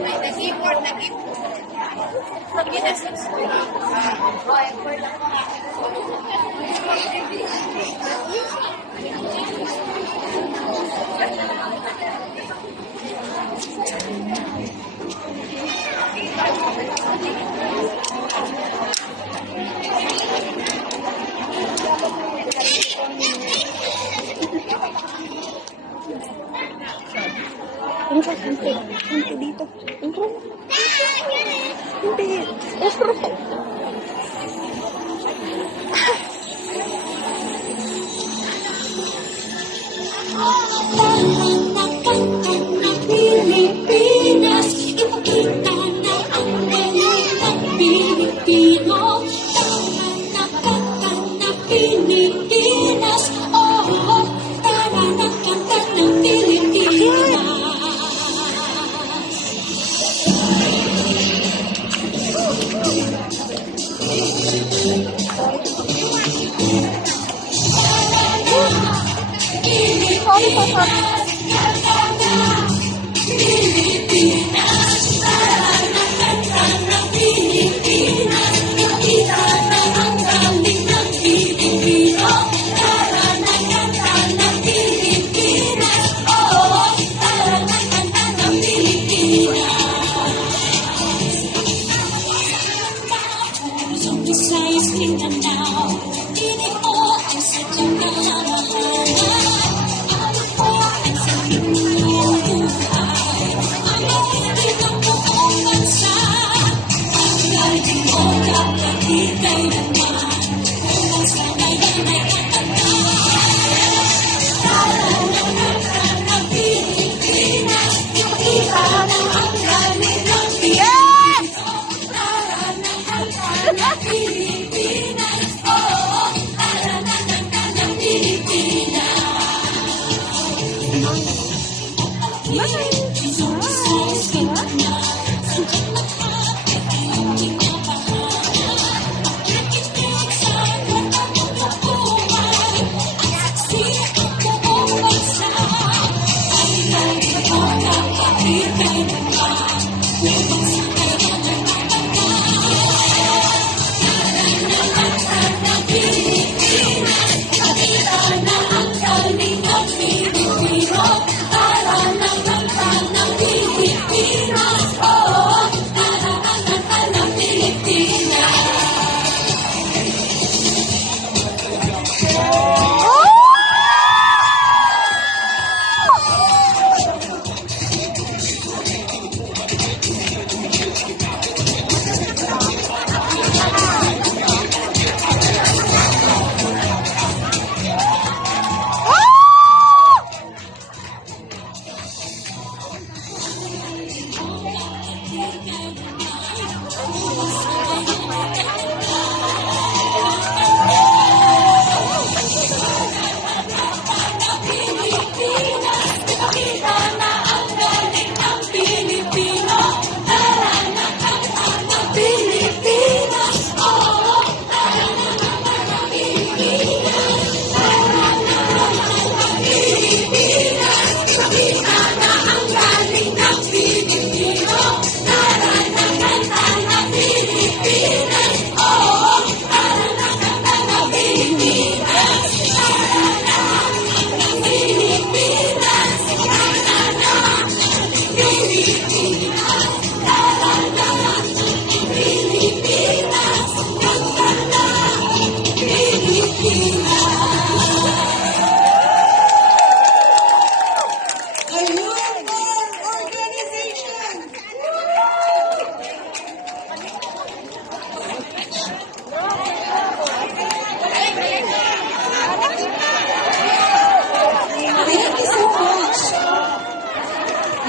Ay, nag-import, Ano ka? Punto dito. Intro. Hindi. Intro. Pilipinas, ipakita na ang galing ng Pilipino. Tara na kanta ng Pilipinas, oh, tara na kanta ng Pilipinas. Visayas, Mindanao, tinig mo ang sadyang kalamahanan. Ano po ang sabihin ng buhay? Ano hindi ng buong bansa? Ang galing mo dapat di kailanman, kung sanay ay katanda. Tara na kanta ng Pilipinas, ipakita na ang galing ng Pilipinas. Tara na kanta ng Pilipinas, oh, tara na kanta ng Pilipinas.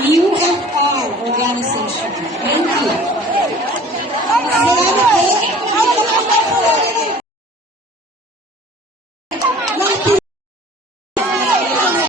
UFR organization. Thank you. Salamat po.